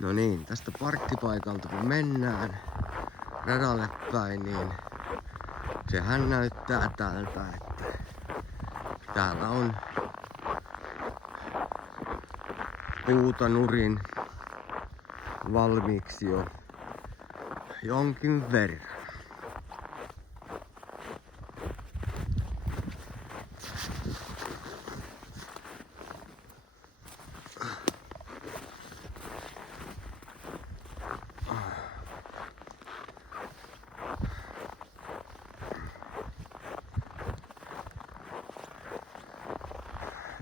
No niin, tästä parkkipaikalta kun mennään radalle päin, niin sehän näyttää tältä, että täällä on puuta nurin valmiiksi jo jonkin verran.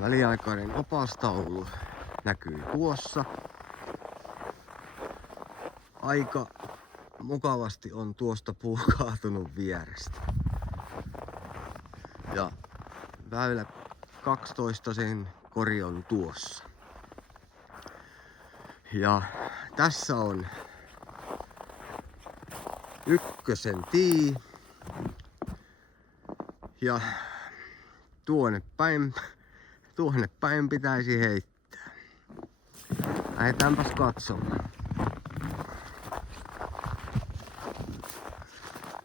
Väliaikainen opastaulu näkyy tuossa. Aika mukavasti on tuosta puu kaatunut vierestä. Ja väylä 12 sen kori on tuossa. Ja tässä on ykkösen tii. Ja tuonne päin pitäisi heittää. Lähdetäänpäs katsomaan.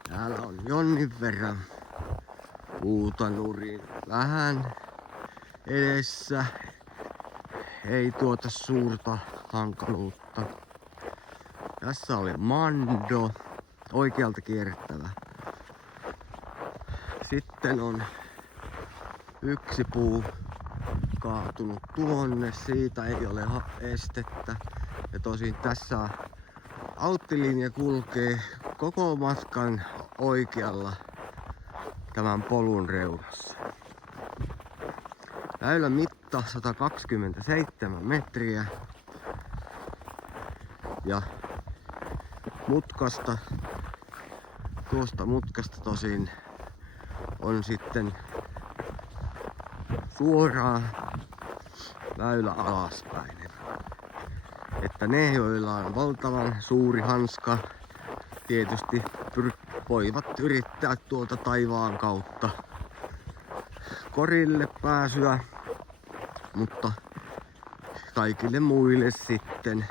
Täällä on jonnin verran puuta nurin. Vähän edessä. Ei tuota suurta hankaluutta. Tässä oli mando. Oikealta kierrettävä. Sitten on yksi puu kaatunut tuonne. Siitä ei ole estettä. Ja tosin tässä auttilinja kulkee koko matkan oikealla tämän polun reunassa. Väylän mitta 127 metriä. Ja tuosta mutkasta tosin on sitten suoraan väylä alaspäin. Että ne, joilla on valtavan suuri hanska, tietysti voivat yrittää tuolta taivaan kautta korille pääsyä, mutta kaikille muille sitten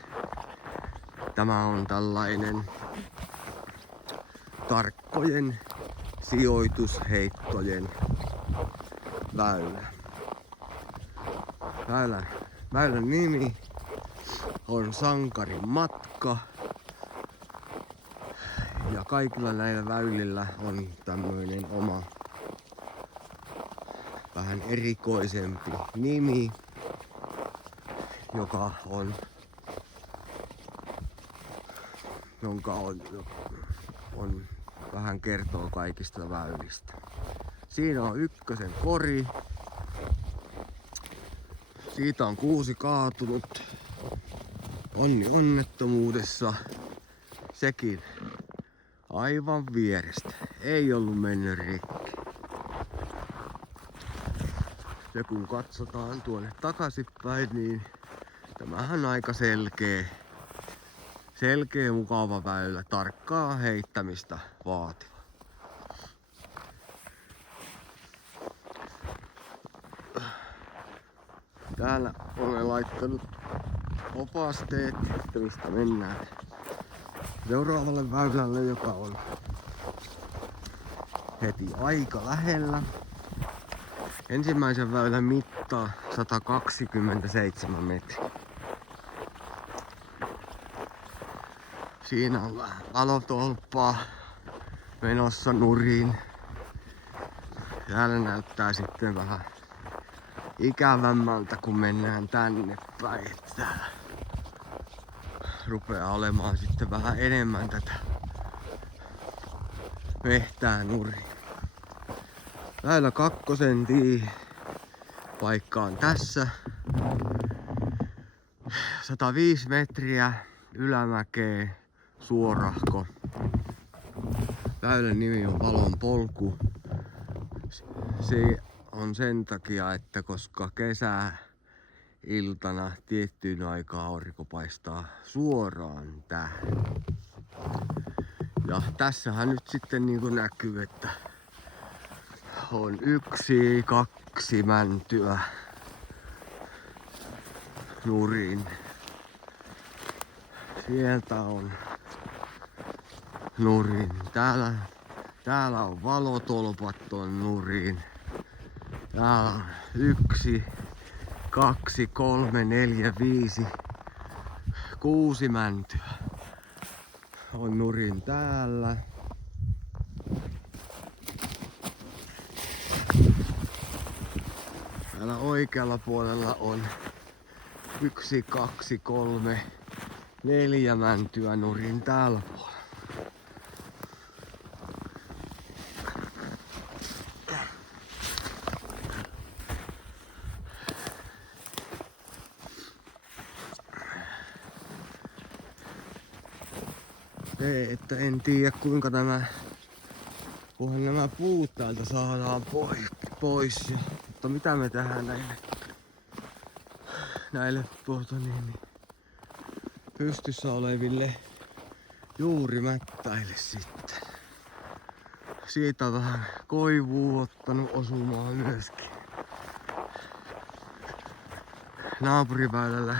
tämä on tällainen tarkkojen sijoitusheittojen väylä. Väylän nimi on Sankarin matka. Ja kaikilla näillä väylillä on tämmöinen oma vähän erikoisempi nimi, jonka on vähän kertoo kaikista väylistä. Siinä on ykkösen kori. Siitä on 6 kaatunut. Onni onnettomuudessa. Sekin aivan vierestä. Ei ollut mennyt rikki. Ja kun katsotaan tuonne takaisinpäin, niin tämähän on aika selkeä mukava väylä. Tarkkaa heittämistä vaativa. Täällä olen laittanut opasteet, että mistä mennään seuraavalle väylälle, joka on heti aika lähellä. Ensimmäisen väylän mitta 127 metriä. Siinä on valotolppaa menossa nurin. Täällä näyttää sitten vähän ikävämmältä, kun mennään tänne päin. Täällä rupeaa olemaan sitten vähän enemmän tätä mehtää nurin. Väylä 2 tii paikka on tässä. 105 metriä ylämäkeä, suorahko. Väylän nimi on Valon polku. Se on sen takia, että koska kesäiltana tiettyyn aikaan aurinko paistaa suoraan tähän. Ja tässähän nyt sitten niin kuin näkyy, että on 1-2 mäntyä nurin. Sieltä on nurin. Täällä on valotolpat on nurin. Täällä on 1, 2, 3, 4, 5, 6 mäntyä on nurin täällä. Täällä oikealla puolella on 1, 2, 3, 4 mäntyä nurin täällä puolella. Se, että en tiedä kuinka kunhan nämä puut täältä saadaan pois. Mutta mitä me tehdään näille pystyssä oleville juurimättäille sitten. Siitä on vähän koivua ottanut osumaan myöskin. Naapuriväylällä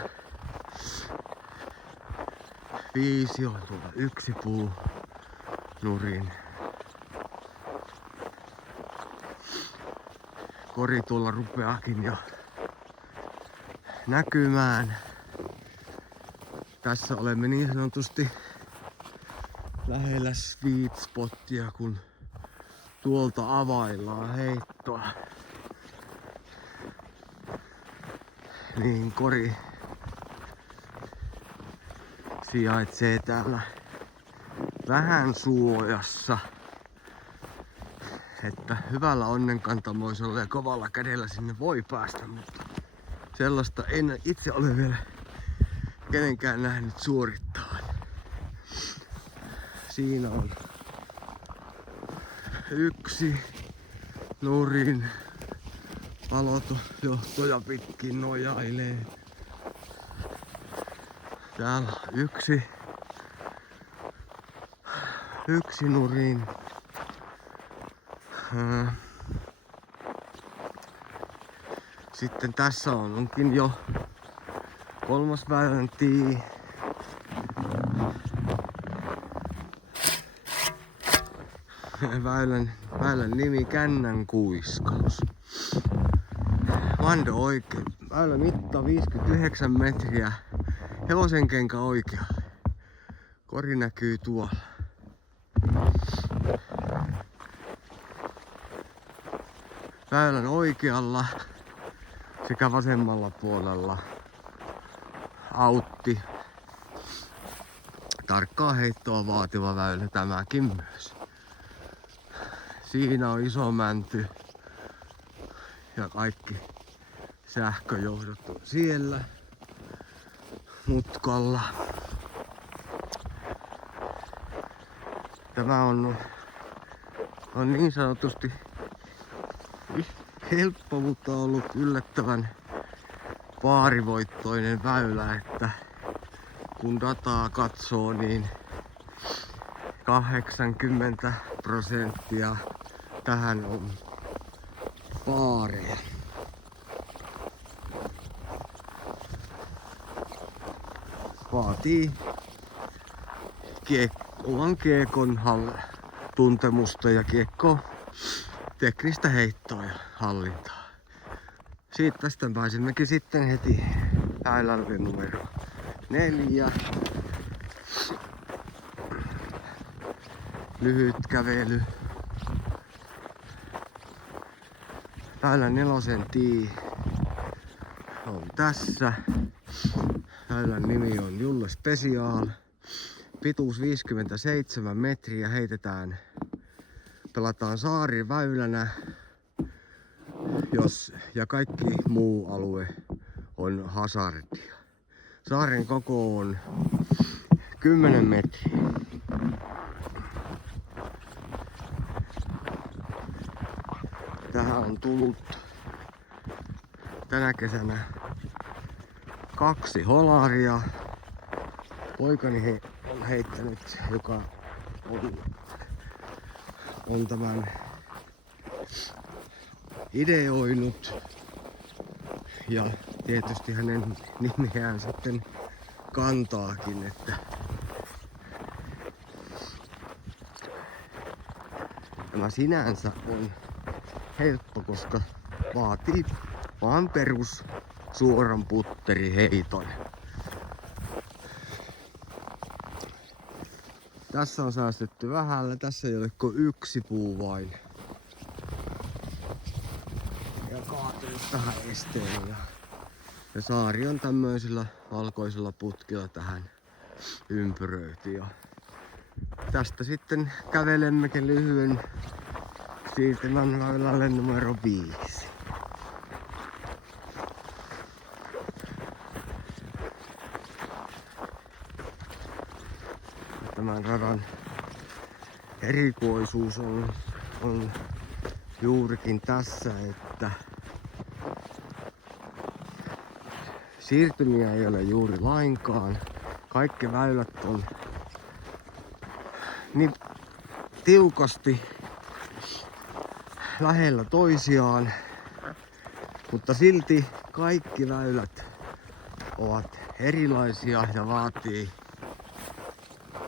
5 on tuolla 1 puu nurin. Kori tuolla rupeakin jo näkymään. Tässä olemme niin sanotusti lähellä sweet spottia, kun tuolta availlaan heittoa. Niin kori sijaitsee täällä vähän suojassa. Että hyvällä onnenkantamoisella ja kovalla kädellä sinne voi päästä, mutta sellaista en itse ole vielä kenenkään nähnyt suorittavan. Siinä on 1 nurin valojohtoja pitkin nojailee. Täällä on 1 nurin. Sitten tässä onkin jo 3. väylän tii. Väylän nimi Kännän kuiskaus. Vando oikein. Väylän mitta 59 metriä. Hevosenkenkä oikealle. Kori näkyy tuolla. Väylän oikealla sekä vasemmalla puolella autti. Tarkkaa heittoa vaativa väylä tämäkin myös. Siinä on iso mänty ja kaikki sähköjohdot on siellä mutkalla. Tämä on niin sanotusti helppo, mutta on ollut yllättävän paarivoittoinen väylä, että kun dataa katsoo, niin 80% tähän on paareja. Vaatii oman kiekon tuntemusta ja kiekko teknistä heittoa ja hallintaa. Siitä tästä pääsimmekin sitten heti väylälle numero 4. Lyhyt kävely. Väylän 4 tii on tässä. Väylän nimi on Julle Special. Pituus 57 metriä. Pelataan saariväylänä, ja kaikki muu alue on hazardia. Saaren koko on 10 metriä. Tähän on tullut tänä kesänä 2 holaria. Poikani on heittänyt, joka on tämän ideoinut. Ja tietysti hänen nimeään sitten kantaakin, että Tämä sinänsä on helppo, koska vaatii vaan perus suoran putteriheiton. Tässä on säästetty vähällä, tässä ei ole kuin yksi puu vain. Ja kaatunut tähän esteen. Ja saari on tämmöisillä valkoisilla putkilla tähän ympyröity. Ja tästä sitten kävelemmekin lyhyen siirtymän väylälle numero 5. Tämän radan erikoisuus on juurikin tässä, että siirtymiä ei ole juuri lainkaan. Kaikki väylät on niin tiukasti lähellä toisiaan, mutta silti kaikki väylät ovat erilaisia ja vaatii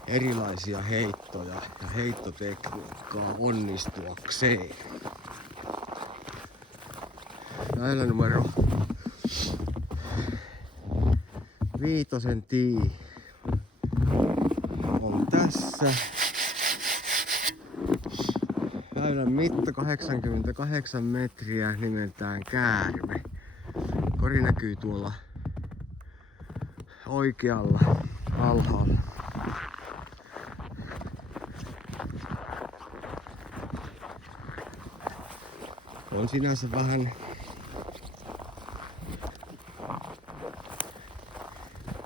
erilaisia heittoja ja heittotekniikkaa onnistuakseen. Väylä numero 5 tie on tässä. Väylän mitta 88 metriä, nimeltään Käärme. Kori näkyy tuolla oikealla alhaalla. On sinänsä vähän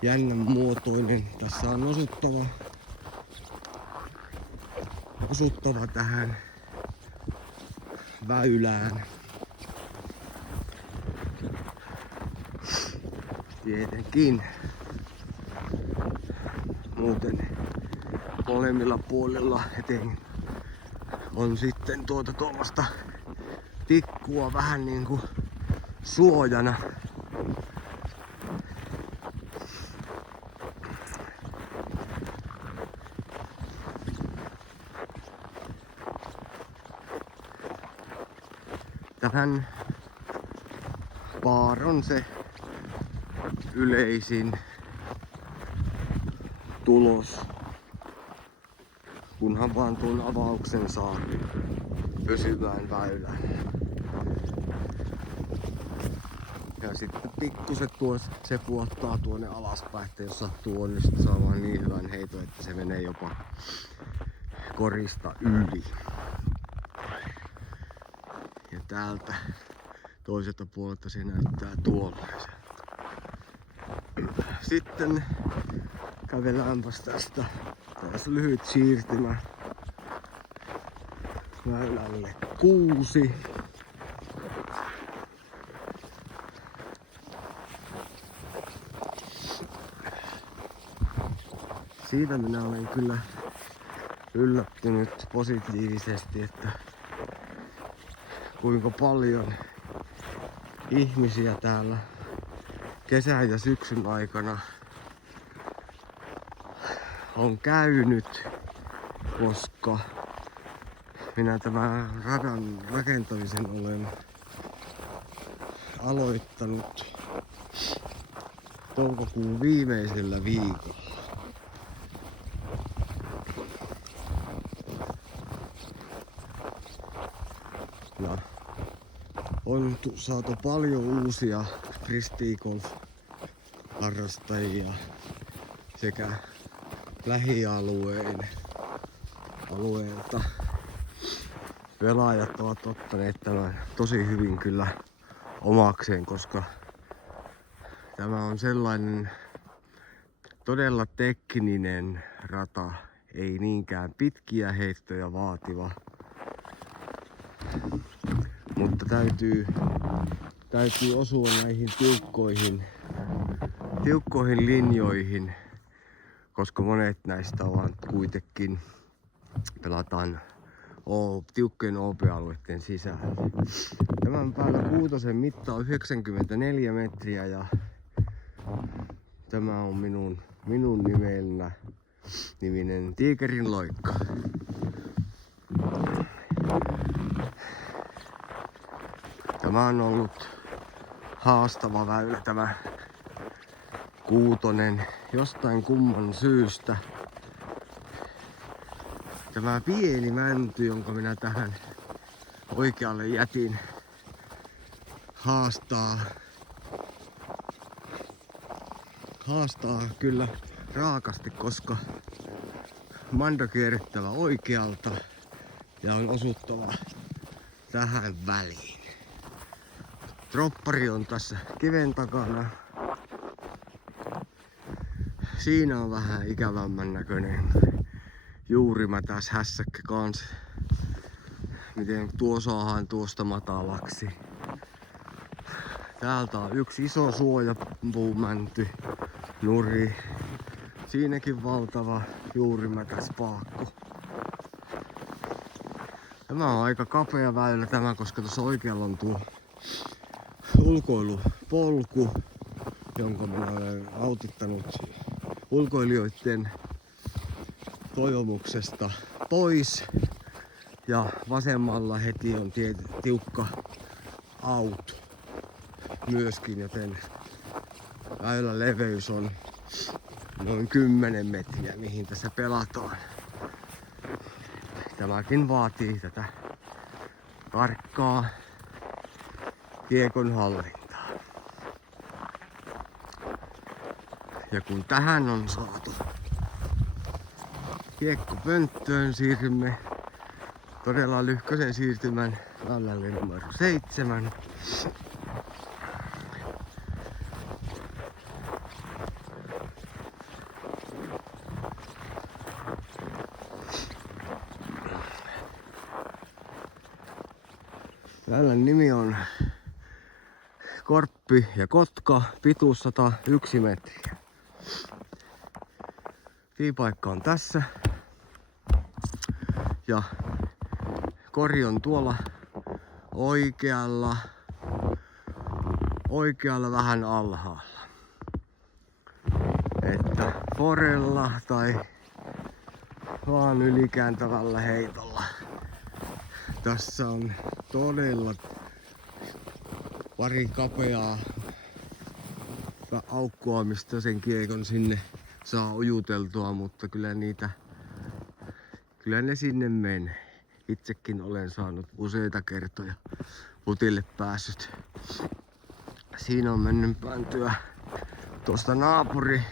jännän muotoinen. Tässä on osuttava tähän väylään. Tietenkin. Muuten molemmilla puolilla eteen on sitten tuommoista tikkua vähän niinku suojana. Tähän baar on se yleisin tulos, kunhan vaan tuon avauksen saa pysyvään väylään. Ja sitten pikkuset se puottaa tuonne alaspäin, että jos sattuu onnistua saamaan niin hyvän heiton, että se menee jopa korista yli. Ja täältä toiselta puolelta se näyttää tuollaiselta. Sitten kävelläänpäs tästä. Tässä on lyhyt siirtymä väylälle 6. Siitä minä olen kyllä yllättynyt positiivisesti, että kuinka paljon ihmisiä täällä kesän ja syksyn aikana on käynyt, koska minä tämän radan rakentamisen olen aloittanut toukokuun viimeisellä viikolla. Ja on saatu paljon uusia freestyle-golf-harrastajia sekä lähialueelta. Pelaajat ovat ottaneet tämän tosi hyvin kyllä omakseen, koska tämä on sellainen todella tekninen rata, ei niinkään pitkiä heittoja vaativa. Mutta täytyy osua näihin tiukkoihin linjoihin, koska monet näistä ovat kuitenkin pelataan tiukkojen OP-alueiden sisällä. Tämän päällä 6 mitta on 94 metriä ja tämä on minun niminen Tiikerin loikka. Tämä on ollut haastava väylä, tämä 6. Jostain kumman syystä. Tämä pieni mänty, jonka minä tähän oikealle jätin, haastaa kyllä raakasti, koska mando kierrettävä oikealta ja on osuttava tähän väliin. Droppari on tässä kiven takana. Siinä on vähän ikävämmän näköinen juurimätäs hässäkkä kans. Miten tuo saadaan tuosta matalaksi. Täältä on yksi iso suojapuumänty, nuri. Siinäkin valtava juurimätäs paakku. Tämä on aika kapea väylä tämä, koska tuossa oikealla on tuo ulkoilupolku, jonka minä olen autittanut ulkoilijoiden toivomuksesta pois. Ja vasemmalla heti on tiukka auto myöskin, joten väylän leveys on noin 10 metriä, mihin tässä pelataan. Tämäkin vaatii tätä tarkkaa kiekon hallintaa. Ja kun tähän on saatu kiekko pönttöön, siirrymme todella lyhkäisen siirtymän väylälle numero 7. Väylän nimi on Korppi ja Kotka, pituus 101 metriä. Tiipaikka on tässä. Ja kori on tuolla oikealla vähän alhaalla. Että forella tai vaan ylikääntävällä heitolla. Tässä on todella pari kapeaa aukkoa, mistä sen kiekon sinne saa ujuteltua, mutta kyllä ne sinne menee. Itsekin olen saanut useita kertoja putille päässyt. Siinä on mennyt päntyä tuosta naapuri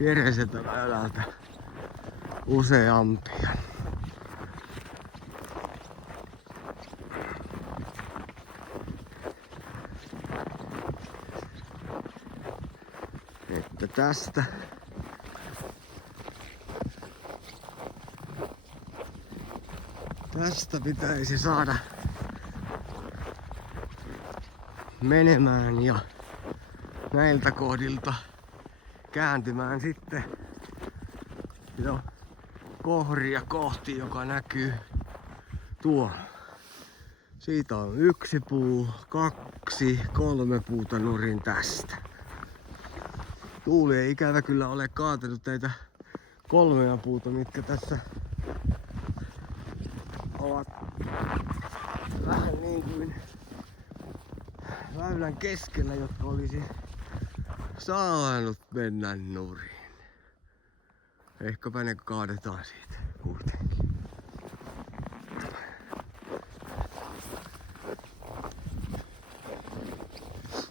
viereiseltä väylältä useampia. Että tästä pitäisi saada menemään ja näiltä kohdilta kääntymään sitten jo kohria kohti, joka näkyy tuolla. Siitä on 1 puu, 2, 3 puuta nurin tästä. Tuuli ei ikävä kyllä ole kaatanut näitä 3 puuta, mitkä tässä ovat vähän niin kuin väylän keskellä, jotka olisi saanut mennä nurin. Ehkäpä ne kaadetaan siitä kuitenkin.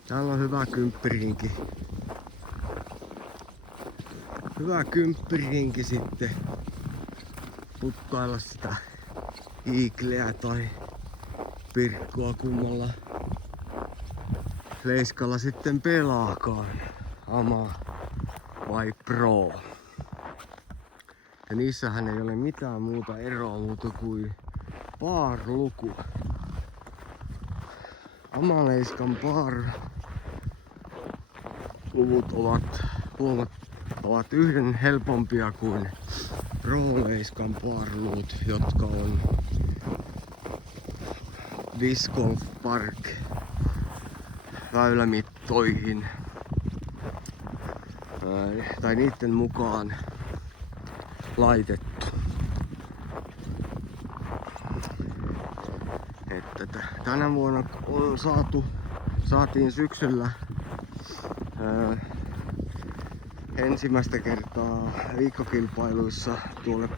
Täällä on hyvä kymppirinki. Hyvä kymppirinki sitten pukkailla sitä iikleä tai pirkkua kummalla leiskalla sitten pelaakaan. Ama vai Pro. Ja niissähän ei ole mitään muuta eroa muuta kuin par-luku. Amaleiskan par-luvut ovat yhden helpompia kuin Pro-leiskan par-luvut, jotka on Disc Golf Park väylämittoihin tai niiden mukaan laitettu. Että tätä. Tänä vuonna on saatiin syksyllä ensimmäistä kertaa viikkokilpailuissa tuolle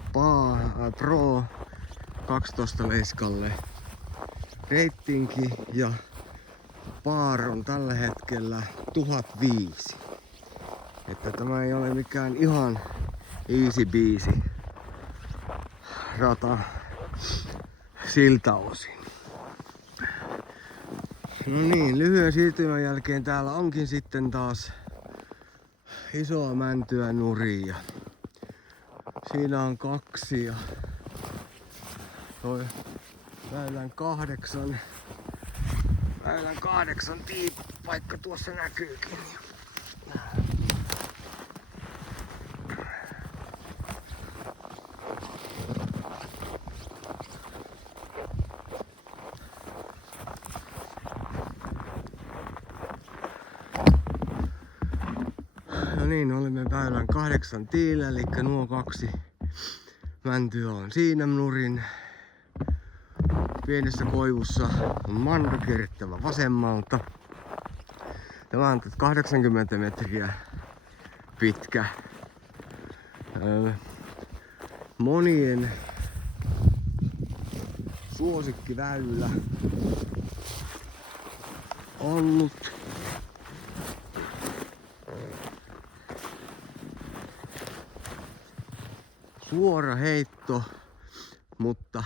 Pro 12 leiskalle reitinki ja Par on tällä hetkellä 1005. Että tämä ei ole mikään ihan easy biisi rata siltä osin. No niin, lyhyen siirtymän jälkeen täällä onkin sitten taas isoa mäntyä nuria. Siinä on 2 ja toi väylän 8 tiipaikka tuossa näkyykin. No niin, olemme väylän 8 tiillä, eli nuo 2 mäntyä on siinä nurin. Pienessä koivussa on manto kierrettävä vasemmalta. Tämä on 80 metriä pitkä. Monien suosikkiväylä ollut. Suora heitto, mutta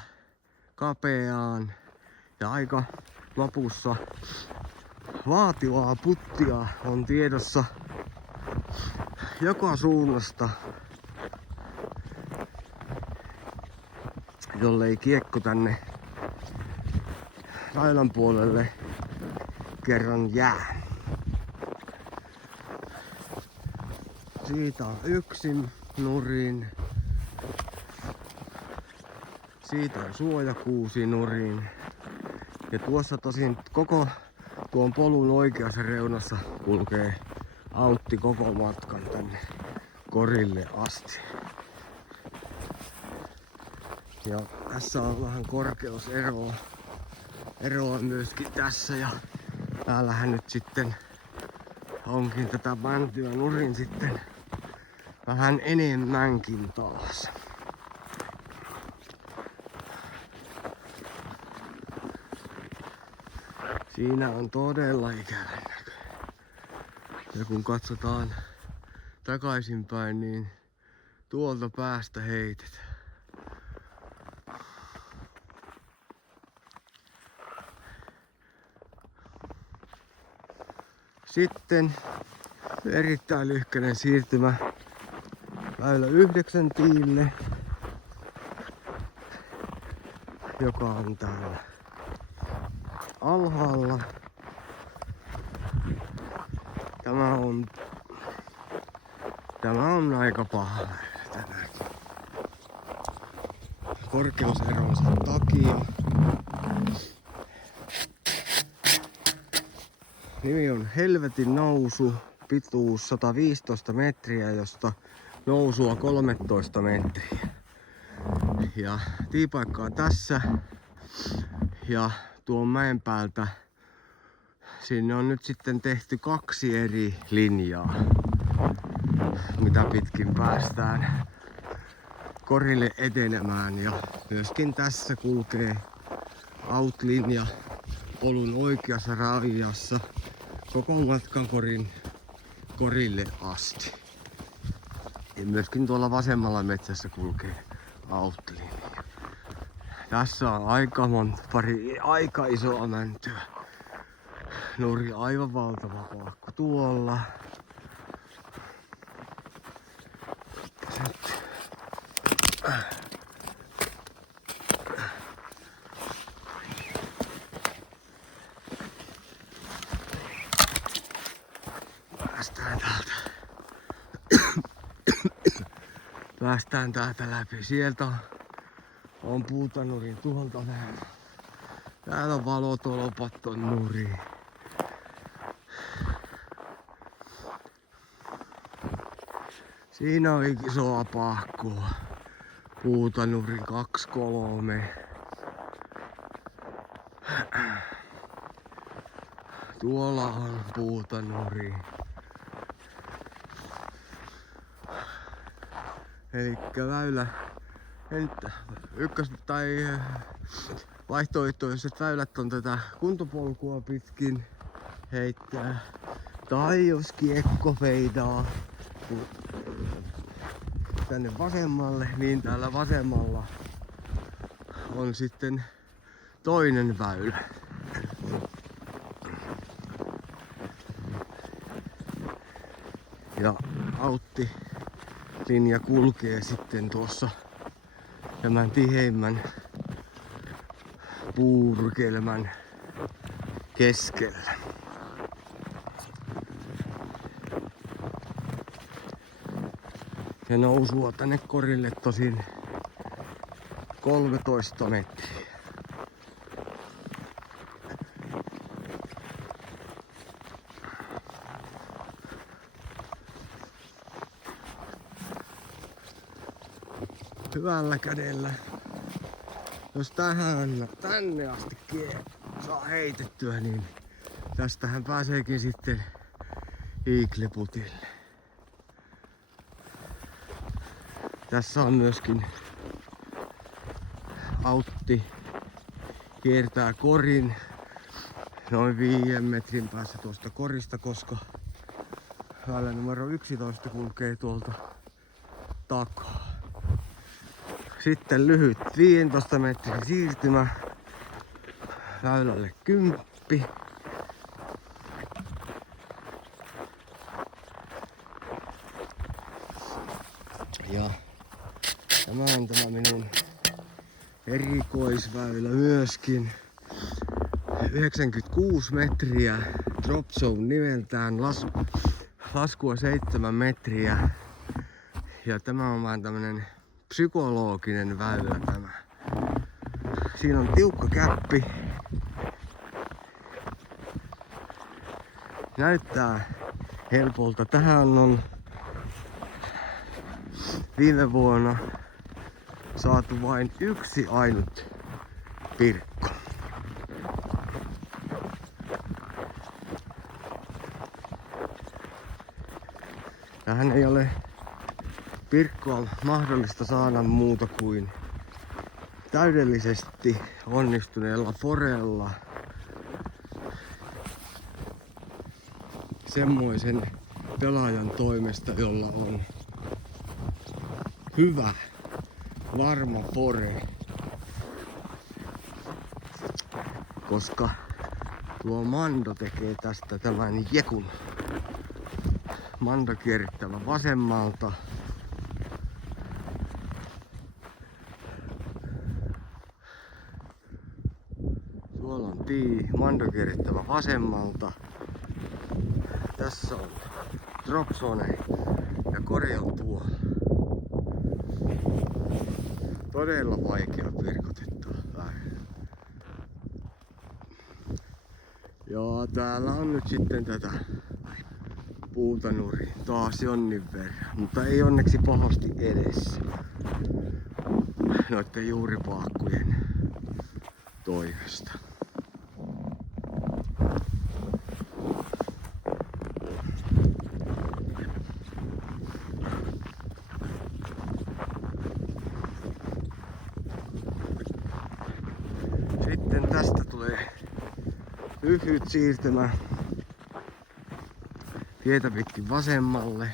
kapeaan ja aika lopussa vaativaa puttia on tiedossa joka suunnasta, jollei kiekko tänne väylän puolelle kerran jää. Siitä on 1 nurin. Siitä on suojakuusi nurin. Ja tuossa tosin koko tuon polun oikeassa reunassa kulkee autti koko matkan tänne korille asti. Ja tässä on vähän korkeuseroa myöskin tässä, ja täällähän nyt sitten onkin tätä mäntyä nurin sitten vähän enemmänkin taas. Siinä on todella ikävä näkö. Ja kun katsotaan takaisinpäin, niin tuolta päästä heitetään. Sitten erittäin lyhkäinen siirtymä väylä 9 tiille, joka on täällä alhaalla. Tämä on aika paha väylä tänäänkin. Korkeuseronsa takia. Nimi on Helvetin nousu, pituus 115 metriä, josta nousua 13 metriä. Ja tiipaikka on tässä, ja tuon mäen päältä sinne on nyt sitten tehty 2 eri linjaa, mitä pitkin päästään korille etenemään. Ja myöskin tässä kulkee out-linja polun oikeassa raviassa koko matkan korille asti. Ja myöskin tuolla vasemmalla metsässä kulkee out-linja. Tässä on aika isoa mäntyä. Nuri aivan valtava paakku tuolla. Päästään täältä läpi. Sieltä on puutanurin tuolta vähän. Täällä on valotolpat on nuriin. Siinä on isoa pahkua. Puutanurin 2-3. Tuolla on Puutanuri. Elikkä väylä, tai vaihtoehtoiset väylät on tätä kuntopolkua pitkin heittää. Tai jos kiekko feidaa tänne vasemmalle, niin täällä vasemmalla on sitten toinen väylä. Ja Autti-linja kulkee sitten tuossa tämän tiheimmän puurykelmän keskellä. Ja nousua tänne korille tosin 13 metriä. Hyvällä kädellä. Jos tänne asti saa heitettyä, niin tästähän pääseekin sitten Iglebutille. Tässä on myöskin Autti kiertää korin noin 5 metrin päässä tuosta korista, koska väylä numero 11 kulkee tuolta takaa. Sitten lyhyt 15 metrin siirtymä väylälle 10. Ja tämä on tämä minun erikoisväylä myöskin. 96 metriä, drop zone nimeltään, laskua 7 metriä. Ja tämä on vaan tämmönen psykologinen väylä tämä. Siinä on tiukka käppi. Näyttää helpolta. Tähän on viime vuonna saatu vain yksi ainut pirkko. Tähän ei ole pirkkoa mahdollista saada muuta kuin täydellisesti onnistuneella forella. Semmoisen pelaajan toimesta, jolla on hyvä, varma fore. Koska tuo Mando tekee tästä tämän jekun. Mando kierrittävä vasemmalta. Tuolla on Mando kierrittävä vasemmalta. Tässä on drop zone ja kori on tuolla. Todella vaikea pirkotettua. Ja täällä on nyt sitten tätä Puutanuri taas jonnin verran, mutta ei onneksi pahasti edessä noitten juuripaakkujen toivesta. Sitten tästä tulee lyhyt siirtymä tietä pitkin vasemmalle.